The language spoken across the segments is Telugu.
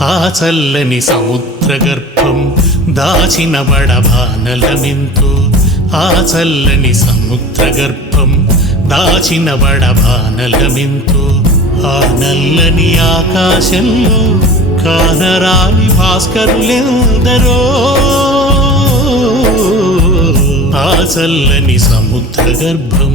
ఆ చల్లని సముద్ర గర్భం దాచిన బడబానలమెంతో ఆ చల్లని సముద్ర గర్భం దాచిన బడబానలమెంతో ఆ నల్లని ఆకాశంలో కానరాని భాస్కరులెందరో. ఆ చల్లని సముద్ర గర్భం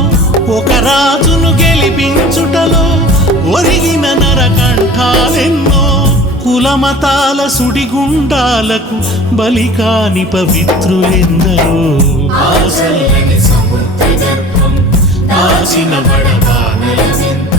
ఒక రాజును గెలిపించుటలో ఒరిగిన నరకంఠాలెన్నో కులమతాల సుడిగుండాలకు బలికాని పవిత్రులెందరో. ఆశల్లని సముద్ర గర్భం దాచిన బడబానలమెంతో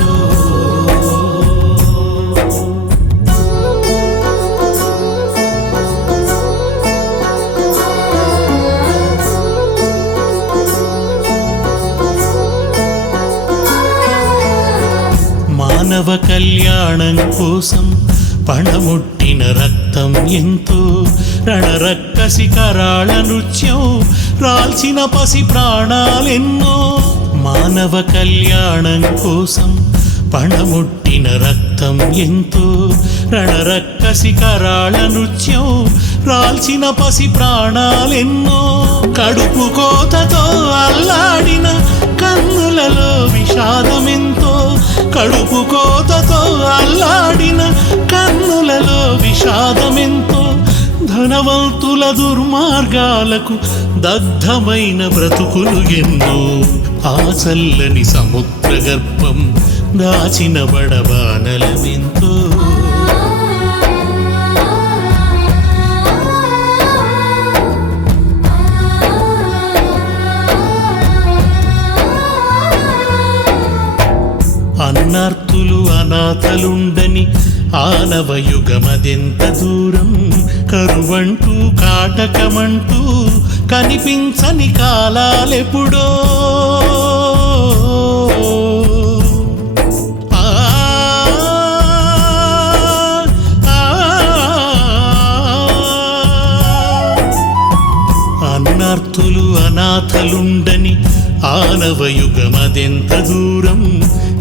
మానవ కళ్యాణం కోసం పణముట్టిన రక్తం ఎంతో. రణరక్కసి కరాళ నృత్యం రాల్చిన పసి ప్రాణాలెన్నో. మానవ కళ్యాణం కోసం పణముట్టిన రక్తం ఎంతో. రణరక్కసి కరాళ నృత్యం రాల్చిన పసి ప్రాణాలెన్నో. కడుపు కోతతో అల్లాడిన కడుపు కోతతో అల్లాడిన కన్నులలో విషాదమెంతో ధనవంతుల దుర్మార్గాలకు దగ్ధమైన బ్రతుకులు ఎన్నో. ఆ చల్లని సముద్ర గర్భం దాచిన బడబానలమెంతో. అన్నార్తులు అనాథలుండని ఆనవయుగమదెంత దూరం? కరువంటూ కాటకమంటూ కనిపించని కాలాలెప్పుడో? అన్నార్థులు అనాథలుండని ఆనవయుగమదెంత దూరం?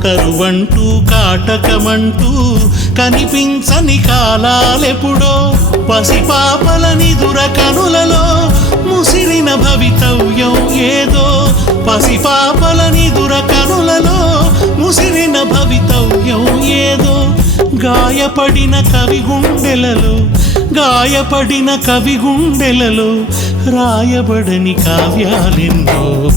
కరువంటూ కాటకమంటూ కనిపించని కాలాలెప్పుడో పసిపాపలని దురకనులలో ముసిరిన భవితవ్యం ఏదో పసిపాపలని దురకనులలో ముసిరిన భవితవ్యం ఏదో. గాయపడిన కవి గుండెలలో గాయపడిన కవి గుండెలలో రాయబడని కావ్యాలెందో.